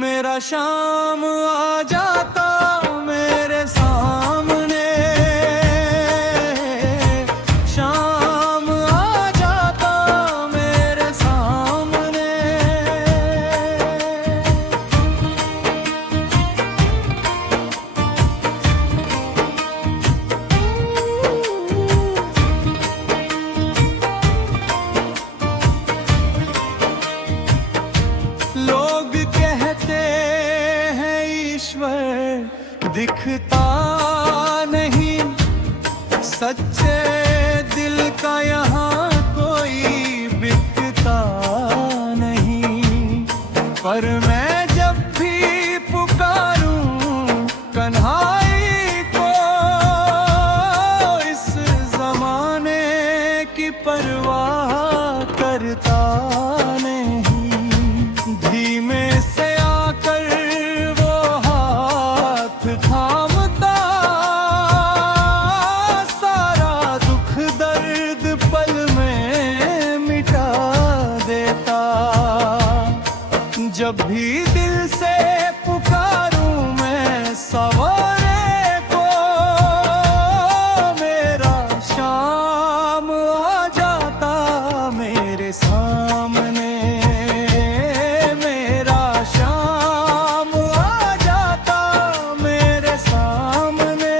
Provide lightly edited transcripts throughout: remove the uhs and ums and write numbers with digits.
मेरा शाम आ जाता मेरे सामने, शाम आ जाता मेरे सामने। लोग कहते हैं ईश्वर दिखता नहीं, सच्चे दिल का यहाँ कोई बिकता नहीं। पर मैं जब भी पुकारूं कन्हाई को, इस जमाने की परवाह करता नहीं। धीमे से आकर वो हाथ थामता, सारा दुख दर्द पल में मिटा देता। जब भी दिल से पुकारूं मैं सवारे को, मेरा शाम आ जाता मेरे सामने। मेरा शाम आ जाता मेरे सामने।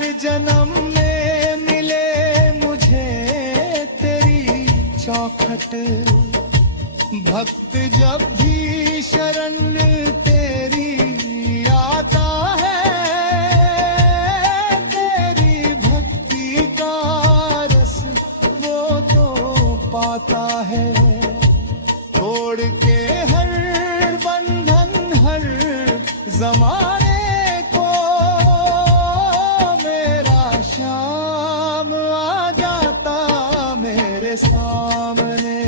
हर जन्म में मिले मुझे तेरी चौखट। भक्त जब भी शरण तेरी आता है, तेरी भक्ति का रस वो तो पाता है। तोड़ के हर बंधन हर जमाने को, मेरा श्याम आ जाता मेरे सामने।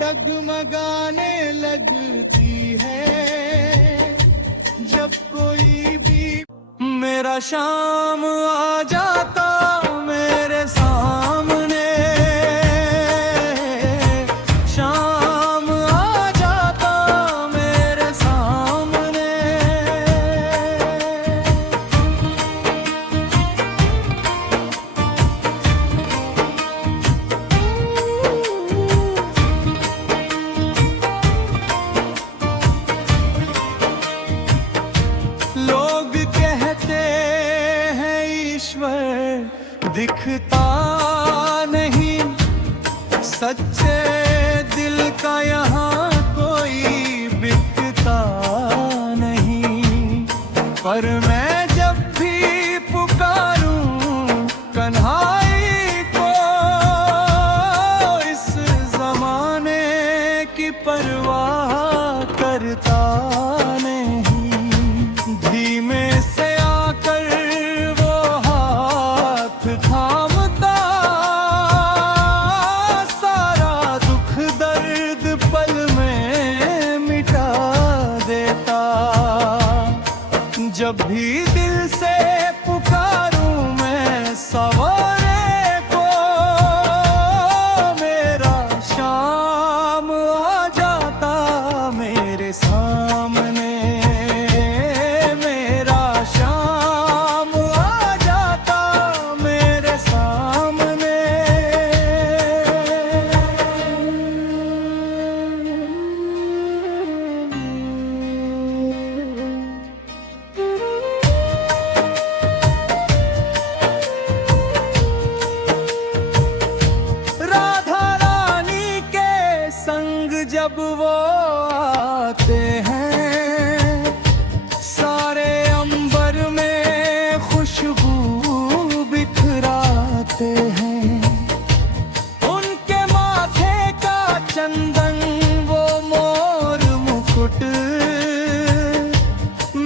डगमगाने लगती है जब कोई भी, मेरा शाम आ जाता मेरे सामने। शाम आ जाता मेरे सामने। लोग कहते हैं ईश्वर दिखता नहीं, सच्चे दिल का यहाँ कोई बिकता नहीं। पर मैं जब भी पुकारूं कन्हाई को, इस जमाने की परवाह करता धीमे से आकर वो हाथ थामता, सारा दुख दर्द पल में मिटा देता। जब भी दिल से पुकारूं मैं सवारे को, मेरा शाम आ जाता मेरे सामने। जब वो आते हैं सारे अंबर में खुशबू बिखराते हैं। उनके माथे का चंदन वो मोर मुकुट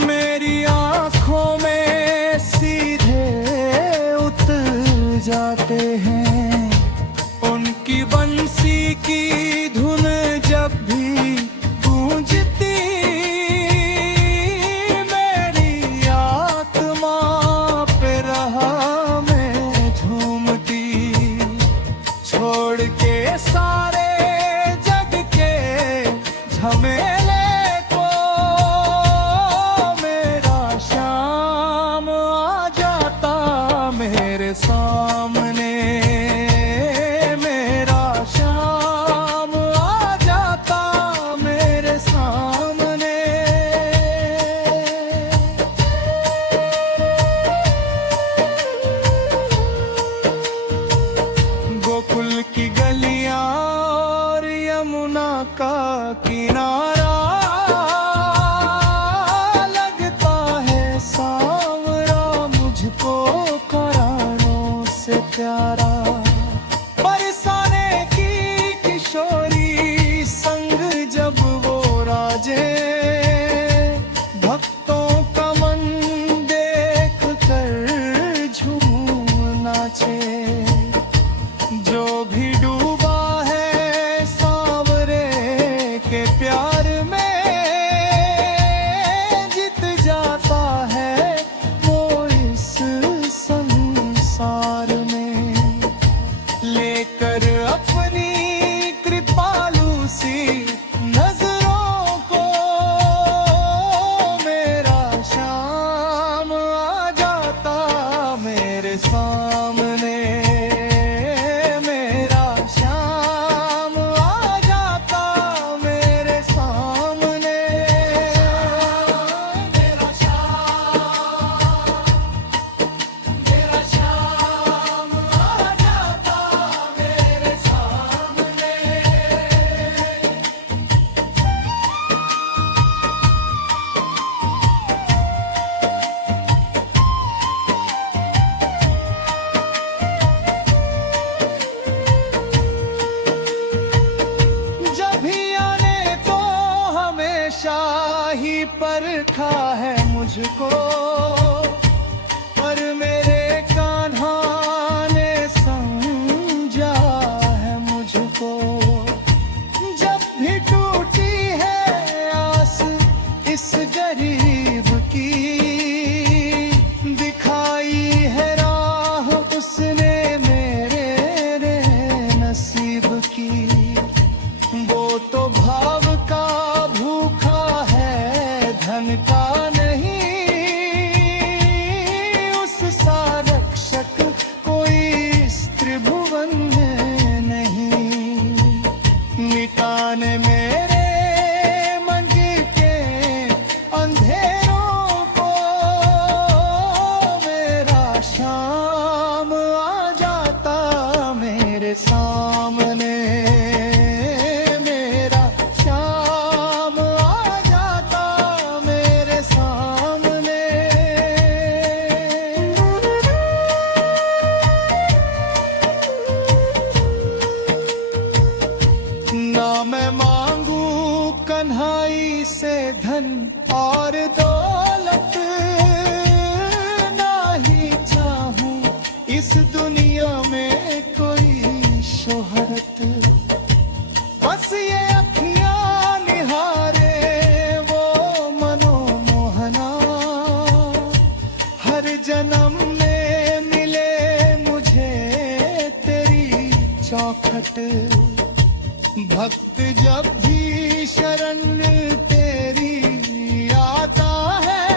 मेरी आंखों में सीधे उतर जाते हैं। उनकी बंसी की धुन जब भी गूंजती, मेरी आत्मा पे रहा मैं झूमती। छोड़ के सारे जग के झमेले को, मेरा शाम आ जाता मेरे सामने। गोकुल की गलियां और यमुना का किनारा लगता है सांवरा मुझको करारों से प्यारा। बरसाने की किशोरी संग जब वो राजे, भक्तों का मन देख कर झूम नाचे। जो भी डूबा है सांवरे के प्यार में, जीत जाता है वो इस संसार मेरे सामने मेरा श्याम आ जाता मेरे सामने मेरा श्याम आ जाता मेरे सामने ही परखा है मुझको पर मेरे कान्हा ने समझा है मुझको जब भी टूटी है आस इस गरीब की दिखाई है राह उसने मेरे रे नसीब की वो तो भाव का भूखा धन का नहीं उस सा रक्षक कोई इस त्रिभुवन में नहीं मिटाने मेरे मन के अंधेरों को मेरा श्याम आ जाता मेरे सामने ना मैं मांगू कन्हाई से धन और दौलत ना ही चाहूं इस दुनिया में कोई शोहरत बस ये अखियां निहारे वो मनोमोहना हर जन्म में मिले मुझे तेरी चौखट भक्त जब भी शरण तेरी आता है